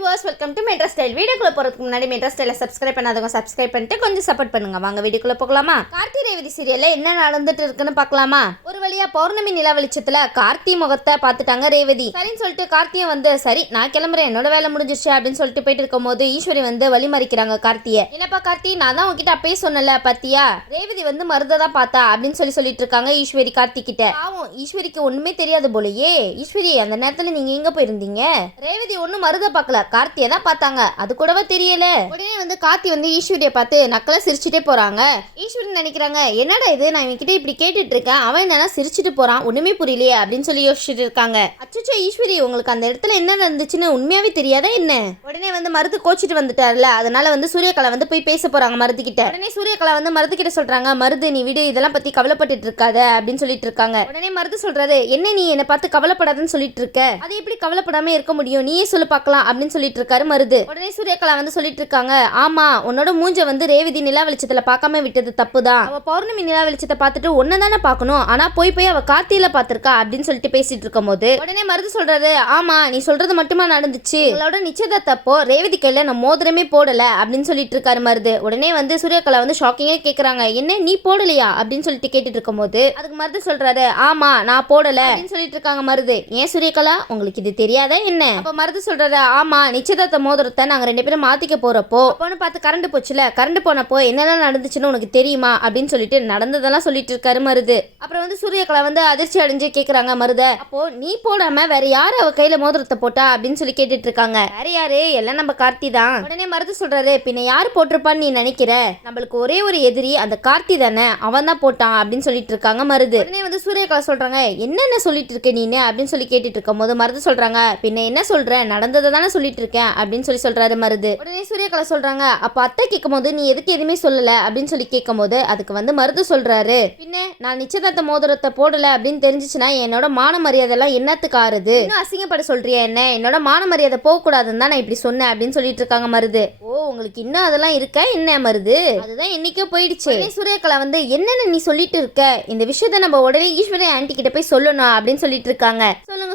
Viewers, welcome to metro style. வீடியோக்குள்ள போறதுக்கு முன்னாடி மெட்ரா ஸ்டைலை சப்ஸ்கிரைப் பண்ணாதவங்க சப்ஸ்கிரைப் பண்ணிட்டு கொஞ்சம் சப்போர்ட் பண்ணுங்க. வாங்க வீடியோக்குள்ள போகலாமா? கார்த்தி ரேவதி சீரியல்ல என்ன நடந்துட்டு இருக்குன்னு பார்க்கலாமா? ஒரு வழியா பௌர்ணமி நிலா வெளிச்சத்துல கார்த்தி முகத்தை பார்த்துட்டாங்க ரேவதி. சரின்னு சொல்லிட்டு கார்த்தியும் வந்து சரி நான் கிளம்புறேன், என்னோட வேலை முடிஞ்சிருச்சு அப்படின்னு சொல்லிட்டு போயிட்டு இருக்கும் போது ஈஸ்வரி வந்து வழிமறிக்கிறாங்க கார்த்தியை. என்னப்பா கார்த்தி, நான் தான் உங்ககிட்ட அப்பயே சொன்னல பத்தியா, ரேவதி வந்து மருததான் பார்த்தா அப்படின்னு சொல்லிட்டு இருக்காங்க ஈஸ்வரி கார்த்தி கிட்ட. பாவம் ஈஸ்வரிக்கு ஒண்ணுமே தெரியாது போலயே. ஈஸ்வரி, அந்த நேரத்துல நீங்க எங்க போயிருந்தீங்க? ரேவதி ஒன்னும் மருத பார்க்கல, கார்த்தியை தான் பார்த்தாங்க, அது கூடவே தெரியல. உடனே வந்து கார்த்தி வந்து ஈஸ்வரியை பார்த்து நக்கலா சிரிச்சுட்டே போறாங்க. ஈஸ்வரி நினைக்கிறாங்க என்னடா இது, நான் இவன்கிட்ட இப்படி கேட்டுட்டு இருக்கேன், அவன் என்னன்னா சிரிச்சுட்டு போறான், ஒண்ணுமே புரியலையே அப்படின்னு சொல்லி யோசிச்சுட்டு இருக்காங்க. அச்சோ ஈஸ்வரி, உங்களுக்கு அந்த இடத்துல என்ன நடந்துச்சுன்னு உண்மையாவே தெரியாதா என்ன? உடனே வந்து மருது கோச்சிட்டு வந்துட்டார்ல, அதனால வந்து சூரியகலா வந்து போய் பேச போறாங்க மருது கிட்ட. உடனே சூரியகலா வந்து மருது கிட்ட சொல்றாங்க, மருது நீ விடு, இதெல்லாம் பத்தி கவலைப்பட்டு இருக்காத அப்படின்னு சொல்லிட்டு இருக்காங்க. உடனே மருது சொல்றாரு, என்ன நீ என்னை பார்த்து கவலைப்படாதுன்னு சொல்லிட்டு இருக்க, அது எப்படி கவலைப்படாம இருக்க முடியும், நீயே சொல்லு பார்க்கலாம் அப்படின்னு சொல்லிட்டு இருக்காரு மருது. உடனே சூரியகலா வந்து சொல்லிட்டு இருக்காங்க, ஆமா உன்னோட மூஞ்ச வந்து ரேவதி நிலா வெளிச்சத்துல பார்க்காம விட்டது தப்புதான், அவ பௌர்ணமி நிலா வெளிச்சத்தை பார்த்துட்டு ஒன்னதானே பார்க்கணும், ஆனா போய் அவ கார்த்தியில பார்த்திருக்கா அப்படின்னு சொல்லிட்டு பேசிட்டு இருக்கும் போது உடனே மருது சொல்றாரு, ஆமா நீ சொல்றது மட்டுமா நடந்துச்சு, உங்களோட நிச்சயதார்த்தப்போ ரேவதி கையில நான் மோதிரமே போடல அப்படின்னு சொல்லிட்டு இருக்காரு மருது. உடனே வந்து சூரியகலா வந்து ஷாக்கிங்கா கேக்குறாங்க, என்ன நீ போடலையா அப்படின்னு சொல்லிட்டு கேட்டுட்டு இருக்கும் போது அதுக்கு மருது சொல்றாரு, ஆமா நான் போடல அப்படின்னு சொல்லிட்டு இருக்காங்க மருது. ஏன் சூரியகலா, உங்களுக்கு இது தெரியாதா என்ன? அப்ப மருது சொல்றாரு, ஆமா நிச்சயதார்த்த மோதிரத்தை நாங்க 2 பேரும் மாத்திக்க போறப்போ அப்போன்னு பார்த்து கரண்ட் போச்சுல, கரண்ட் போனப்போ என்னெல்லாம் நடந்துச்சுன்னு உனக்கு தெரியுமா அப்படின்னு சொல்லிட்டு நடந்ததெல்லாம் சொல்லிட்டு இருக்காரு மருது. அப்புறம் வந்து சூரியகலா வந்து அதிர்ச்சி அடைஞ்சு கேக்குறாங்க மருத, அப்போ நீ போடாம வேற யாரு அவ கையில மோதிரத்தை போட்டா அப்படின்னு சொல்லி கேட்டுட்டு இருக்காங்க. வேற யாரு, எல்லாம் நம்ம கார்த்தி தான். உடனே மருது சொல்றாரு, பின்ன யாரு போட்டிருப்பான்னு நீ நினைக்கிற, நம்மளுக்கு ஒரே ஒரு எதிரி அந்த கார்த்தி தானே, அவன் தான் போட்டான் அப்படின்னு சொல்லிட்டு இருக்காங்க மருது. உடனே வந்து சூரியகலா சொல்றாங்க, என்னென்ன சொல்லிட்டு இருக்க நீனு அப்படின்னு சொல்லி கேட்டுட்டு இருக்கும் போது மருது சொல்றாங்க, பின்ன என்ன சொல்ற, நடந்ததை தானே சொல்லிட்டு இருக்கேன் அப்படின்னு சொல்றாரு மருது. உடனே சூரியகலா சொல்றாங்க, அப்ப அத்தை கேட்கும் போது நீ எதுக்கு எதுவுமே சொல்லல அப்படின்னு சொல்லி கேட்கும் போது அதுக்கு வந்து மருது சொல்றாரு, பின்ன நான் நிச்சயதார்த்த மோதிரத்தை போடல அப்படின்னு தெரிஞ்சிச்சுன்னா என்னோட மான மரியாதை எல்லாம் என்னத்துக்கு ஆறுது, இன்னும் அசிங்கப்பட சொல்றியா என்ன, என்னோட மான மரியாதை போக கூடாதுன்னு தான் நான் இப்படி சொன்னேன் அப்படின்னு சொல்லிட்டு இருக்காங்க மருது. ஓ உங்களுக்கு இன்னும் அதெல்லாம் இருக்கா என்ன மருது, அதுதான் என்னைக்கோ போயிடுச்சு. சூரியகலா வந்து என்னென்ன நீ சொல்லிட்டு இருக்க, இந்த விஷயத்த நம்ம உடனே ஈஸ்வரி ஆன்ட்டி கிட்ட போய் சொல்லணும் அப்படின்னு சொல்லிட்டு இருக்காங்க.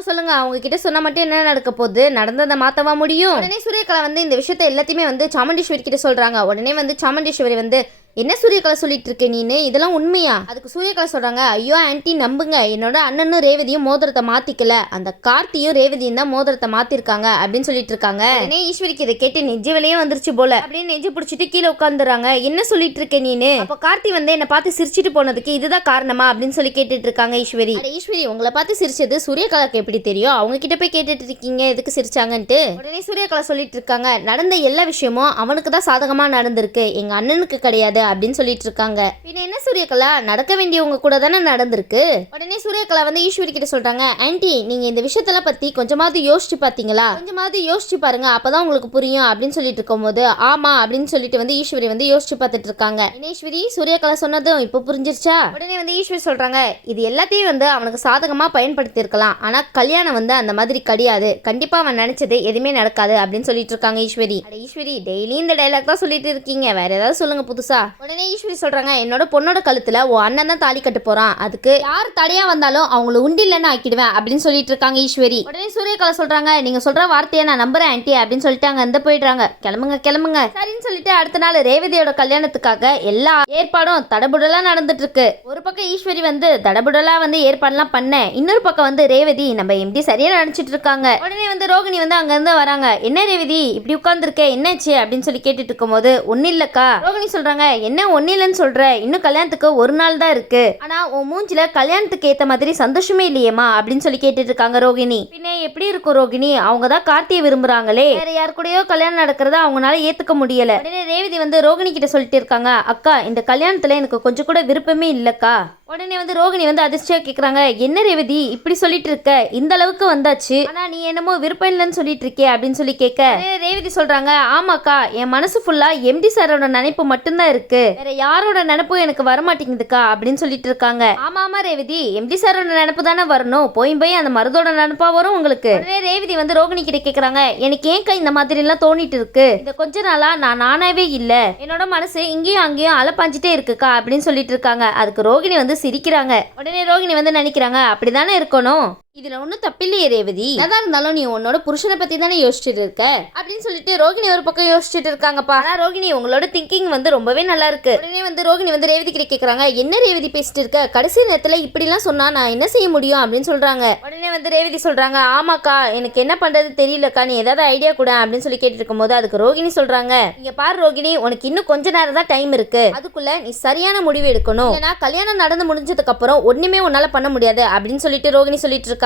சொல்லுங்க அவங்க கிட்ட சொன்னா மட்டும் என்ன நடக்க போகுது, நடந்ததை மாத்தவா முடியும்? உடனே சூரியகலா வந்து இந்த விஷயத்த எல்லாத்தையுமே வந்து சாமுண்டீஸ்வரி கிட்ட சொல்றாங்க. உடனே வந்து சாமுண்டீஸ்வரி வந்து, என்ன சூரியகலா சொல்லிட்டு இருக்க நீனு, இதெல்லாம் உண்மையா? அதுக்கு சூரியகலா சொல்றாங்க, ஐயோ ஆன்ட்டி நம்புங்க, என்னோட அண்ணனும் ரேவதியும் மோதிரத்தை மாத்திக்கல, அந்த கார்த்தியும் ரேவதியும் தான் மோதிரத்தை மாத்திருக்காங்க அப்படின்னு சொல்லிட்டு இருக்காங்க. உடனே ஈஸ்வரிக்கு இதை கேட்டு நெஞ்சு வெளியே வந்துருச்சு போல, அப்படின்னு நெஞ்சு பிடிச்சிட்டு கீழே உட்காந்துறாங்க. என்ன சொல்லிட்டு இருக்க நீனு, அப்ப கார்த்தி வந்து என்ன பார்த்து சிரிச்சிட்டு போனதுக்கு இதுதான் காரணமா அப்படின்னு சொல்லி கேட்டுட்டு இருக்காங்க ஈஸ்வரி. ஈஸ்வரி உங்களை பார்த்து சிரிச்சது சூரியகலாக்கு எப்படி தெரியும், அவங்க கிட்ட போய் கேட்டுட்டு இருக்கீங்க எதுக்கு சிரிச்சாங்கன்ட்டு. உடனே சூரியகலா சொல்லிட்டு இருக்காங்க, நடந்த எல்லா விஷயமும் அவனுக்கு தான் சாதகமா நடந்திருக்கு, எங்க அண்ணனுக்கு கிடையாது அப்படின்னு சொல்லிட்டு இருக்காங்க. பின்ன என்ன சூரியகலா, நடக்க வேண்டியவங்க கூட தானே நடந்திருக்கு. உடனே சூரியகலா வந்து ஈஸ்வரி கிட்ட சொல்றாங்க, ஆன்ட்டி நீங்க இந்த விஷயத்தெல்லாம் பத்தி கொஞ்சமாவது யோசிச்சு பாத்தீங்களா, கொஞ்சமாவது யோசிச்சு பாருங்க, அப்பதான் உங்களுக்கு புரியும் அப்படின்னு சொல்லிட்டு இருக்கும் போது ஆமா அப்படின்னு சொல்லிட்டு வந்து ஈஸ்வரி வந்து யோசிச்சு பார்த்துட்டு இருக்காங்க. ஈஸ்வரி சூரியகலா சொன்னதும் இப்ப புரிஞ்சிருச்சா? உடனே வந்து ஈஸ்வரி சொல்றாங்க, இது எல்லாத்தையும் வந்து அவனுக்கு சாதகமா பயன்படுத்தி இருக்கலாம், ஆனா கல்யாணம் வந்து அந்த மாதிரி கிடையாது, கண்டிப்பா அவன் நினைச்சது எதுவுமே நடக்காது அப்படின்னு சொல்லிட்டு இருக்காங்க ஈஸ்வரி. ஈஸ்வரி டெய்லி இந்த டைலாக் தான் சொல்லிட்டு இருக்கீங்க, வேற ஏதாவது சொல்லுங்க புதுசா. உடனே ஈஸ்வரி சொல்றாங்க, என்னோட பொண்ணோட கழுத்துல உன் அண்ணன் தான் தாலி கட்டு போறான், அதுக்கு யார் தடையா வந்தாலும் அவங்கள உண்டில்லன்னு ஆக்கிடுவேன் அப்படின்னு சொல்லிட்டு இருக்காங்க ஈஸ்வரி. உடனே சூரியகலா சொல்றாங்க, நீங்க சொல்ற வார்த்தையை நான் நம்புறேன் ஆன்ட்டி அப்படின்னு சொல்லிட்டு அங்க இருந்து போயிடுறாங்க. கிளம்புங்க சரின்னு சொல்லிட்டு அடுத்த நாள் ரேவதியோட கல்யாணத்துக்காக எல்லா ஏற்பாடும் தடபுடலா நடந்துட்டு இருக்கு. ஒரு பக்கம் ஈஸ்வரி வந்து தடபுடலா வந்து ஏற்பாடுலாம் பண்ண, இன்னொரு பக்கம் வந்து ரேவதி நம்ம எம்டி சரியா நினைச்சிட்டு இருக்காங்க. உடனே வந்து ரோகிணி வந்து அங்க இருந்து வராங்க. என்ன ரேவதி இப்படி உட்கார்ந்துருக்கே, என்னாச்சு அப்படின்னு சொல்லி கேட்டுட்டு இருக்கும் போது ஒன்னும் இல்லக்கா. ரோகிணி சொல்றாங்க, என்ன ஒன்னும் இல்லைன்னு சொல்ற, இன்னும் கல்யாணத்துக்கு ஒரு நாள் தான் இருக்கு, ஆனா உன் மூஞ்சில கல்யாணத்துக்கு ஏத்த மாதிரி சந்தோஷமே இல்லையேமா அப்படின்னு சொல்லி கேட்டுட்டு இருக்காங்க ரோகிணி. பின்ன எப்படி இருக்கும் ரோகிணி, அவங்க தான் கார்த்தியை விரும்புறாங்களே, வேற யாரு கூடயோ கல்யாணம் நடக்கிறத அவங்களால ஏத்துக்க முடியல. உடனே ரேவதி வந்து ரோகிணி கிட்ட சொல்லிட்டு இருக்காங்க, அக்கா இந்த கல்யாணத்துல எனக்கு கொஞ்சம் கூட விருப்பமே இல்லக்கா. உடனே வந்து ரோகிணி வந்து அதிர்ச்சியா கேக்குறாங்க, என்ன ரேவதி இப்படி சொல்லிட்டு இருக்க, இந்த அளவுக்கு வந்தாச்சு, ஆனா நீ என்னமோ விருப்பம் இல்லைன்னு சொல்லிட்டு இருக்கே அப்படின்னு சொல்லி கேட்க ரேவதி சொல்றாங்க, ஆமாக்கா என் மனசு ஃபுல்லா எம்டி சாரோட நினைப்பு மட்டும்தான் இருக்கு, வேற யாரோட நினைப்பும் எனக்கு வரமாட்டேங்குதுக்கா அப்படின்னு சொல்லிட்டு இருக்காங்க. ஆமா ரேவதி எம்டி சாரோட நினைப்பு தானே வரணும், போய் அந்த மருதோட நினைப்பா வரும் உங்களுக்கு. உடனே ரேவதி வந்து ரோகிணி கிட்ட கேக்குறாங்க, எனக்கு ஏன்க்கா இந்த மாதிரி எல்லாம் தோணிட்டு இருக்கு, இந்த கொஞ்ச நாளா நான் நானாவே இல்ல, என்னோட மனசு இங்கேயும் அங்கேயும் அலப்பாஞ்சிட்டே இருக்குக்கா அப்படின்னு சொல்லிட்டு இருக்காங்க. அதுக்கு ரோகிணி வந்து சிரிக்கிறாங்க. உடனே ரோகிணி வந்து நினைக்கிறாங்க, அப்படிதானே இருக்கணும், இதுல ஒன்றும் தப்பில்லையே ரேவதி, அதான் இருந்தாலும் நீ உன்னோட புருஷனை பத்தி தானே யோசிச்சுட்டு இருக்க அப்படின்னு சொல்லிட்டு ரோகிணி ஒரு பக்கம் யோசிச்சுட்டு இருக்காங்கப்பா. ஆனா ரோகிணி உங்களோட திங்கிங் வந்து ரொம்பவே நல்லா இருக்கு. உடனே வந்து ரோகிணி வந்து ரேவதி கிட்ட கேக்குறாங்க, என்ன ரேவதி பேசிட்டு இருக்க, கடைசி நேரத்துல இப்படி எல்லாம் சொன்னா நான் என்ன செய்ய முடியும் அப்படின்னு சொல்றாங்க. உடனே வந்து ரேவதி சொல்றாங்க, ஆமாக்கா எனக்கு என்ன பண்றது தெரியலக்கா, நீ ஏதாவது ஐடியா கூட அப்படின்னு சொல்லி கேட்டு இருக்கும் போது அதுக்கு ரோகிணி சொல்றாங்க, இங்க பாரு ரோகிணி, உனக்கு இன்னும் கொஞ்ச நேரம் தான் டைம் இருக்கு, அதுக்குள்ள நீ சரியான முடிவு எடுக்கணும், ஏன்னா கல்யாணம் நடந்து முடிஞ்சதுக்கு அப்புறம் ஒண்ணுமே உன்னால பண்ண முடியாது அப்படின்னு சொல்லிட்டு ரோகிணி சொல்லிட்டு இருக்காங்க.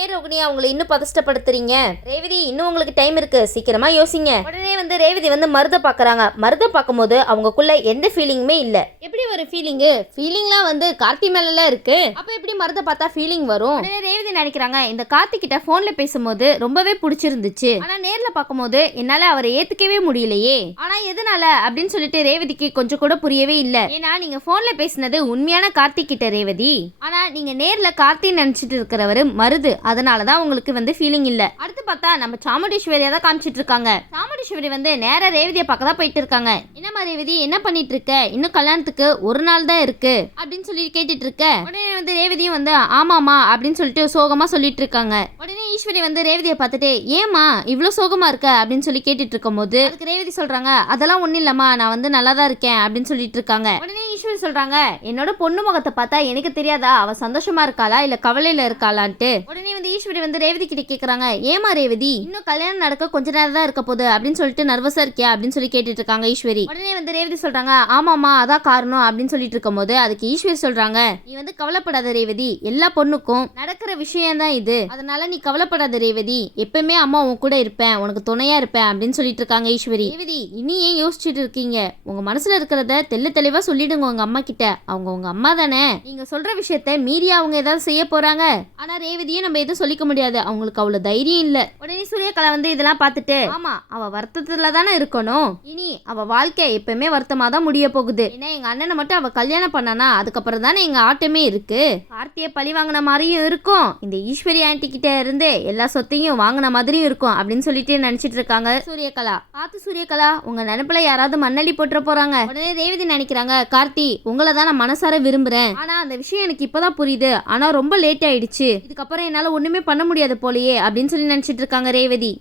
ஏன் ரோகிணி அவங்களை இன்னும் பதஷ்டப்படுத்துறீங்க, ரேவதி இன்னும் உங்களுக்கு டைம் இருக்கு, சீக்கிரமா யோசிங்க. உடனே வந்து ரேவதி வந்து மருத பாக்குறாங்க. மருத பார்க்கும்போது அவங்களுக்குள்ள எந்த ஃபீலிங்குமே இல்ல. எப்படி ஒரு ஃபீலிங்லாம் வந்து கார்த்தி மேல இருக்கு, அப்ப எப்படி மருத பார்த்தா ஃபீலிங் வரும்? உடனே ரேவதி நினைக்கிறாங்க, இந்த கார்த்தி கிட்ட போன்ல பேசும்போது ரொம்பவே பிடிச்சிருந்துச்சு, ஆனா நேர்ல பார்க்கும்போது என்னால அவரை ஏத்துக்கவே முடியலையே, ஆனா எதனால அப்படின்னு சொல்லிட்டு ரேவதிக்கு கொஞ்சம் கூட புரியவே இல்ல. ஏன்னா நீங்க போன்ல பேசினது உண்மையான கார்த்தி கிட்ட ரேவதி, ஆனா நீங்க நேர்ல கார்த்தி நினைச்சிட்டு இருக்கிறவரு மருது, அதனாலதான் உங்களுக்கு வந்து ஃபீலிங் இல்ல. அடுத்து பார்த்தா நம்ம சாமுண்டீஸ்வரியா தான் காமிச்சிட்டு இருக்காங்க. சாமுண்டீஸ்வரி வந்து நேரா ரேவதியை பார்க்க தான் போயிட்டு இருக்காங்க. என்னம்மா ரேவதி என்ன பண்ணிட்டு இருக்க, இன்னும் கல்யாணத்துக்கு ஒரு நாள் தான் இருக்கு அப்படின்னு சொல்லி கேட்டுட்டு இருக்க. உடனே வந்து ரேவதியும் வந்து ஆமாமா அப்படின்னு சொல்லிட்டு சோகமா சொல்லிட்டு இருக்காங்க. உடனே ஈஸ்வரி வந்து ரேவதியை பார்த்துட்டு ஏமா இவ்வளவு சோகமா இருக்க அப்படின்னு சொல்லி கேட்டுட்டு இருக்கும் போது அதுக்கு ரேவதி சொல்றாங்க, அதெல்லாம் ஒண்ணும் இல்லம்மா, நான் வந்து நல்லா தான் இருக்கேன் அப்படின்னு சொல்லிட்டு இருக்காங்க. உடனே ஈஸ்வரி சொல்றாங்க, என்னோட பொண்ணு முகத்தை பார்த்தா எனக்கு தெரியாதா அவ சந்தோஷமா இருக்காளா இல்ல கவலையில இருக்காளான்ட்டு. உடனே வந்து ஈஸ்வரி வந்து ரேவதி கிட்ட கேக்குறாங்க, ஏமா ரேவதி இன்னும் கல்யாணம் நடக்க கொஞ்ச நேரம் தான் இருக்க போகுது அப்படின்னு சொல்லிட்டு நர்வஸா இருக்கியா அப்படின்னு சொல்லி கேட்டுட்டு இருக்காங்க ஈஸ்வரி. உடனே வந்து ரேவதி சொல்றாங்க, ஆமாமா அதான் காரணம் அப்படின்னு சொல்லிட்டு இருக்கும் போது அதுக்கு ஈஸ்வரி சொல்றாங்க, நீ வந்து கவலைப்படாத ரேவதி, எல்லா பொண்ணுக்கும் நடக்கிற விஷயம் தான் இது, அதனால நீ கவலைப்படாத ரேவதி, எப்பவுமே அம்மா உன் கூட இருப்பேன், உனக்கு துணையா இருப்பேன் அப்படின்னு சொல்லிட்டு இருக்காங்க ஈஸ்வரி. ரேவதி இனி ஏன் யோசிச்சுட்டு இருக்கீங்க, உங்க மனசுல இருக்கிறத தெளிவா சொல்லிடுங்க உங்க அம்மா கிட்ட, அவங்க உங்க அம்மா தானே, நீங்க சொல்ற விஷயத்த மீறி அவங்க ஏதாவது செய்ய போறாங்க, ஆனா ரேவதியும் நம்ம எதுவும் சொல்லிக்க முடியாது, அவங்களுக்கு அவ்வளவு தைரியம் இல்ல. உடனே சூரியகலா வந்து இதெல்லாம் பார்த்துட்டு, ஆமா அவ வருத்தத்துல தானே இருக்கணும், இனி அவ வாழ்க்கை எப்பவுமே வருத்தமா தான் முடிய போகுது, ஏன்னா எங்க அண்ணனை மட்டும் அவ கல்யாணம் பண்ணானா அதுக்கப்புறம் தானே எங்க ஆட்டமே இருக்கு, கார்த்தியை பழி வாங்கின மாதிரியும் இருக்கும், இந்த ஈஸ்வரி ஆன்டி கிட்ட இருந்து எல்லா சொத்தையும் வாங்கின மாதிரியும் இருக்கும் அப்படின்னு சொல்லிட்டு நினைச்சிட்டு இருக்காங்க சூரியகலா. பார்த்து சூரியகலா, உங்க நினைப்புல யாராவது மண்ணள்ளி போட்டுற போறாங்க. உடனே ரேவதி நினைக்கிறாங்க, கார்த்தி உங்களை தான் நான் மனசார விரும்புறேன், ஆனா அந்த விஷயம் எனக்கு இப்பதான் புரியுது, ஆனா ரொம்ப லேட் ஆயிடுச்சு, இதுக்கப்புறம் என்னால ஒண்ணுமே பண்ண முடியாது போலயே அப்படின்னு சொல்லி நினைச்சிட்டு இருக்காங்க ரேவதி.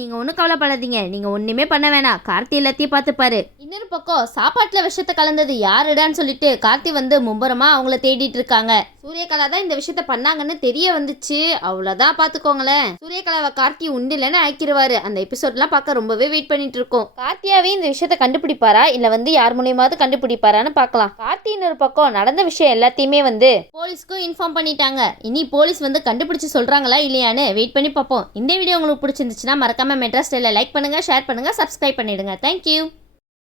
நீங்க ஒண்ணும் கவலைப்படாதீங்க, நீங்க ஒண்ணுமே பண்ண வேணாம், கார்த்தி எல்லாத்தையும் பார்த்துப்பாரு. இன்னொரு பக்கம் சாப்பாட்டுல விஷத்தை கலந்தது யாருடான்னு சொல்லிட்டு கார்த்தி வந்து மும்பரமா அவங்கள தேடிட்டு இருக்காங்க. சூரியகலா தான் இந்த விஷயத்த பண்ணாங்கன்னு தெரிய வந்துச்சு, அவ்வளவுதான் பாத்துக்கோங்களேன். சூரியகலாவை கார்த்தி உண்டு இல்லைன்னு ஆக்கிடுவாரு. அந்த எபிசோட்லாம் பார்க்க ரொம்பவே வெயிட் பண்ணிட்டு இருக்கோம். கார்த்தியாவே இந்த விஷயத்த கண்டுபிடிப்பாரா இல்ல வந்து யார் மூலியமாவது கண்டுபிடிப்பாரான்னு பார்க்கலாம். கார்த்தி இன்னொரு பக்கம் நடந்த விஷயம் எல்லாத்தையுமே வந்து போலீஸ்க்கும் இன்ஃபார்ம் பண்ணிட்டாங்க. இனி போலீஸ் வந்து கண்டுபிடிச்சு சொல்றாங்களா இல்லையான்னு வெயிட் பண்ணி பார்ப்போம். இந்த வீடியோ உங்களுக்கு பிடிச்சிருந்துச்சுன்னா மறக்காம மெட்ராஸ் ஸ்டைல லைக் பண்ணுங்க, ஷேர் பண்ணுங்க, சப்ஸ்கிரைப் பண்ணிடுங்க. தேங்க்யூ.